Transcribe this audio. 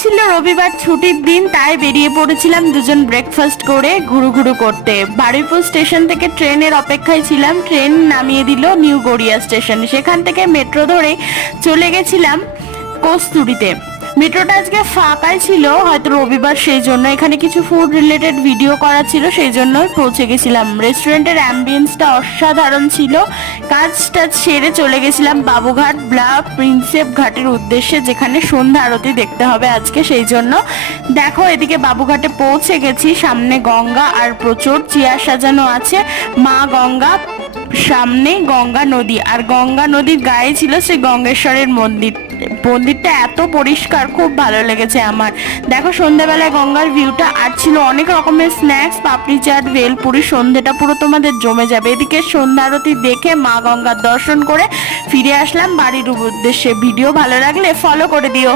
ছিল রবিবার ছুটির দিন, তাই বেরিয়ে পড়েছিলাম দুজন ব্রেকফাস্ট করে ঘুরু ঘুরু করতে। বারুইপুর স্টেশন থেকে ট্রেনের অপেক্ষায় ছিলাম। ট্রেন নামিয়ে দিল নিউ গড়িয়া স্টেশনে। সেখান থেকে মেট্রো ধরে চলে গেছিলাম কস্তুরীতে। মেট্রোটা আজকে ফাঁকাই ছিল, হয়তো রবিবার, সেই জন্য এখানে কিছু ফুড রিলেটেড ভিডিও করা ছিল, সেই জন্য পৌঁছে গেছিলাম। রেস্টুরেন্টের অ্যাম্বিয়েন্সটা অসাধারণ ছিল। কাজটা সেরে চলে গেছিলাম বাবুঘাট ব্লা প্রিন্সেপ ঘাটের উদ্দেশ্যে, যেখানে সন্ধ্যা আরতি দেখতে হবে আজকে, সেই জন্য। দেখো এদিকে বাবুঘাটে পৌঁছে গেছি। সামনে গঙ্গা আর প্রচুর চেয়ার সাজানো আছে। মা গঙ্গা, সামনে গঙ্গা নদী, আর গঙ্গা নদীর গায়ে ছিল শ্রী গঙ্গেশ্বরের মন্দির। মন্দিরটা এত পরিষ্কার, খুব ভালো লেগেছে আমার। দেখো সন্ধ্যাবেলায় গঙ্গার ভিউটা, আর ছিল অনেক রকমের স্ন্যাক্স, পাপড়ি চাট, ভেলপুরি। সন্ধ্যেটা পুরো তোমাদের জমে যাবে। এদিকে সন্ধ্যা আরতি দেখে মা গঙ্গার দর্শন করে ফিরে আসলাম বাড়ির উদ্দেশ্যে। ভিডিও ভালো লাগলে ফলো করে দিও।